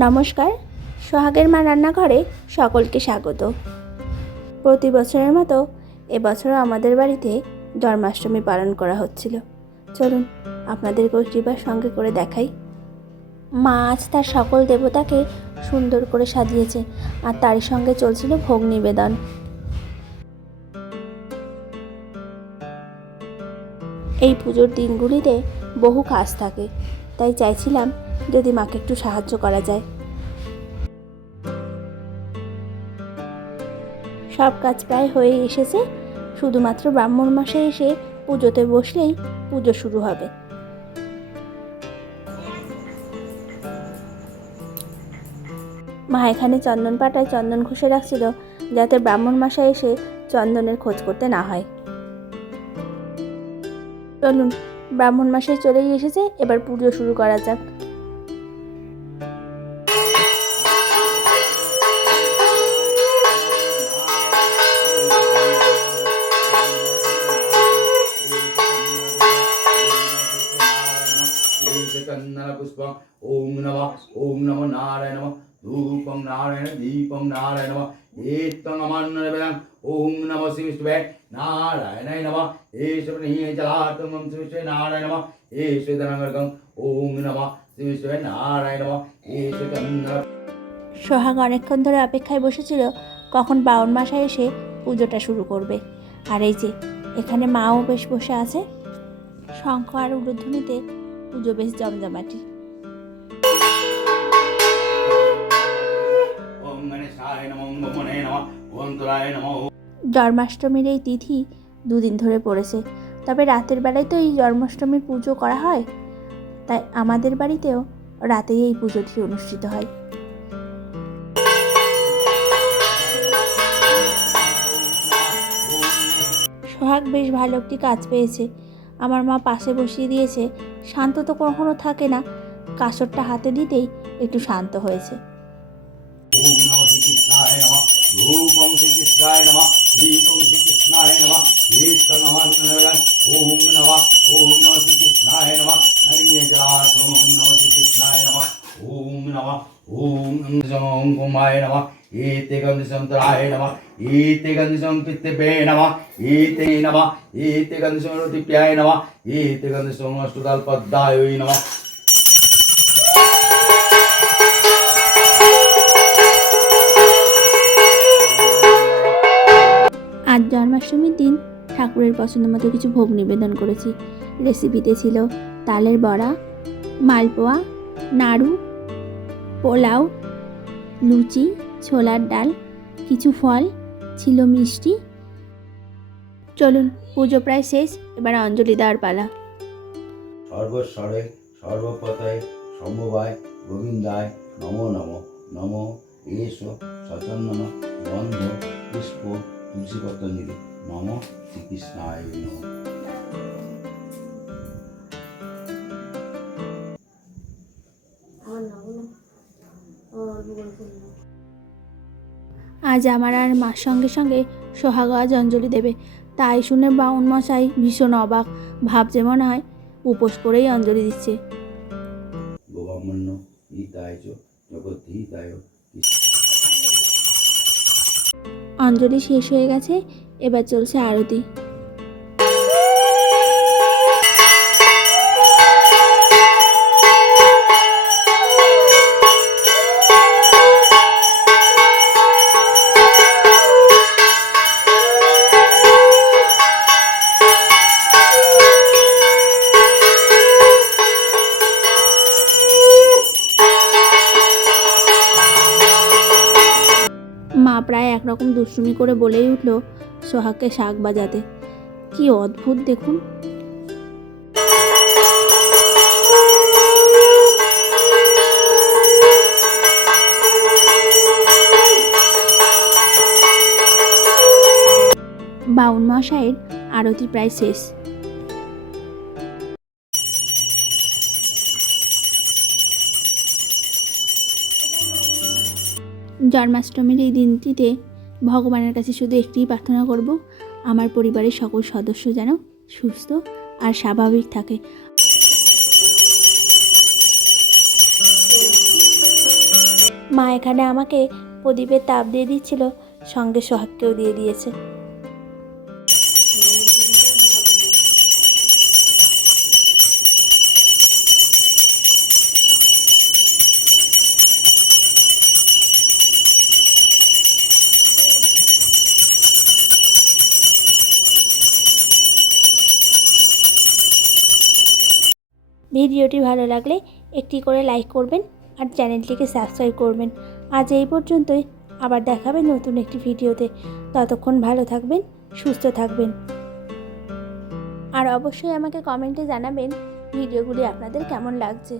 নমস্কার, সোহাগের মা রান্নাঘরে সকলকে স্বাগত। প্রতি বছরের মতো এবছরও আমাদের বাড়িতে জন্মাষ্টমী পালন করা হচ্ছিল। চলুন আপনাদেরকে একটিবার সঙ্গে করে দেখাই। মা আজ তার সকল দেবতাকে সুন্দর করে সাজিয়েছে, আর তারই সঙ্গে চলছিল ভোগ নিবেদন। এই পুজোর দিনগুলিতে বহু কাজ থাকে, তাই চাইছিলাম যদি মাকে একটু সাহায্য করা যায়। সব কাজ প্রায় হয়ে এসেছে, শুধুমাত্র ব্রাহ্মণ মশাই এসে পুজোতে বসলেই পুজো শুরু হবে। মা এখানে চন্দন পাতায় চন্দন ঘষে রাখছিল, যাতে ব্রাহ্মণ মশাই এসে চন্দনের খোঁজ করতে না হয়। চলুন, ব্রাহ্মণ মশাই চলেই এসেছে, এবার পুজো শুরু করা যাক। पुष्पम ओम नमो नारायण नमः धूपम नारायण दीपम नारायण नमः एतं अमन्नवेदं ओम नमो शिवाय नारायणाय नमः ईश्वरनीय जलातम शिवाय नारायण नमः ईश्वरंगर्गं ओम नमः शिवाय नारायण नमः ईश्वरंगर। সোহাগ অনেকক্ষণ ধরে অপেক্ষায় বসেছিল কখন বাউন মশাই এসে পুজোটা শুরু করবে। আর এই যে এখানে মাও বেশ বসে আছে, শঙ্খ আর উলুধ্বনিতে পুজো বেশ জমজমাটি। জন্মাষ্টমীর এই তিথি দুদিন ধরে পড়েছে, তবে রাতের বেলায় তো এই জন্মাষ্টমীর পুজো করা হয়, তাই আমাদের বাড়িতেও রাতেই এই পুজোটি অনুষ্ঠিত হয়। সোহাগ বেশ ভালো একটি কাজ পেয়েছে, আমার মা পাশে বসিয়ে দিয়েছে। শান্ত তো কখনো থাকে না, কাসরটা হাতে দিতেই একটু শান্ত হয়েছে। ओम नमः श्रीकृष्णाय नमः रूपं श्रीकृष्णाय नमः दीपं श्रीकृष्णाय नमः कीर्तनं नमः ओम नमः श्रीकृष्णाय नमः नवीनजलात् ओम नमः श्रीकृष्णाय नमः ओम कुमाय नमः एते गन्धसंतराय नमः एते गन्धसंपितृभ्ये नमः एते गन्धसंरुतिप्याय नमः एते गन्धसंअष्टदलपद्माय नमः। আজ জন্মাষ্টমীর দিন ঠাকুরের পছন্দ মতো কিছু ভোগ নিবেদন করেছি। রেসিপিতে ছিল তালের বড়া, মালপোয়া, নাড়ু, পোলাও, লুচি, ছোলার ডাল, কিছু ফল, ছিল মিষ্টি। চলুন, পুজো প্রায় শেষ, এবার অঞ্জলি দেওয়ার পালা। সর্বস্বরে সর্বপতয়ে সমবায় গোবিন্দায় নমো নমো নমো এষ সচন্দন গন্ধ পুষ্প তুলসীপত্র নিধি নমো শ্রীকৃষ্ণায় নমঃ। আজ আমার আর মার সঙ্গে সঙ্গে সোহাগ আজ অঞ্জলি দেবে, তাই শুনে বাউন মশাই ভীষণ অবাক, ভাবছে মনে হয় উপোস করেই অঞ্জলি দিচ্ছে। গোবামন্য হিতায় চ জগদ্ধিতায়। অঞ্জলি শেষ হয়ে গেছে, এবার চলছে আরতি। মা প্রায় একরকম দুষ্টুমি করে বলেই উঠল সোহাগকে শাক বাজাতে। কি অদ্ভুত দেখুন। বাউন মশাইয়ের আরতি প্রায় শেষ। জন্মাষ্টমীর এই দিনটিতে ভগবানের কাছে শুধু একটিই প্রার্থনা করব, আমার পরিবারের সকল সদস্য যেন সুস্থ আর স্বাভাবিক থাকে। মা এখানে আমাকে প্রদীপের তাপ দিয়ে দিচ্ছিল, সঙ্গে সোহাগকেও দিয়ে দিয়েছে। ভিডিওটি ভালো লাগলে একটি করে লাইক করবেন আর চ্যানেলটিকে সাবস্ক্রাইব করবেন। আজ এই পর্যন্তই, আবার দেখাবেন নতুন একটি ভিডিওতে। ততক্ষণ ভালো থাকবেন, সুস্থ থাকবেন। আর অবশ্যই আমাকে কমেন্টে জানাবেন ভিডিওগুলি আপনাদের কেমন লাগছে।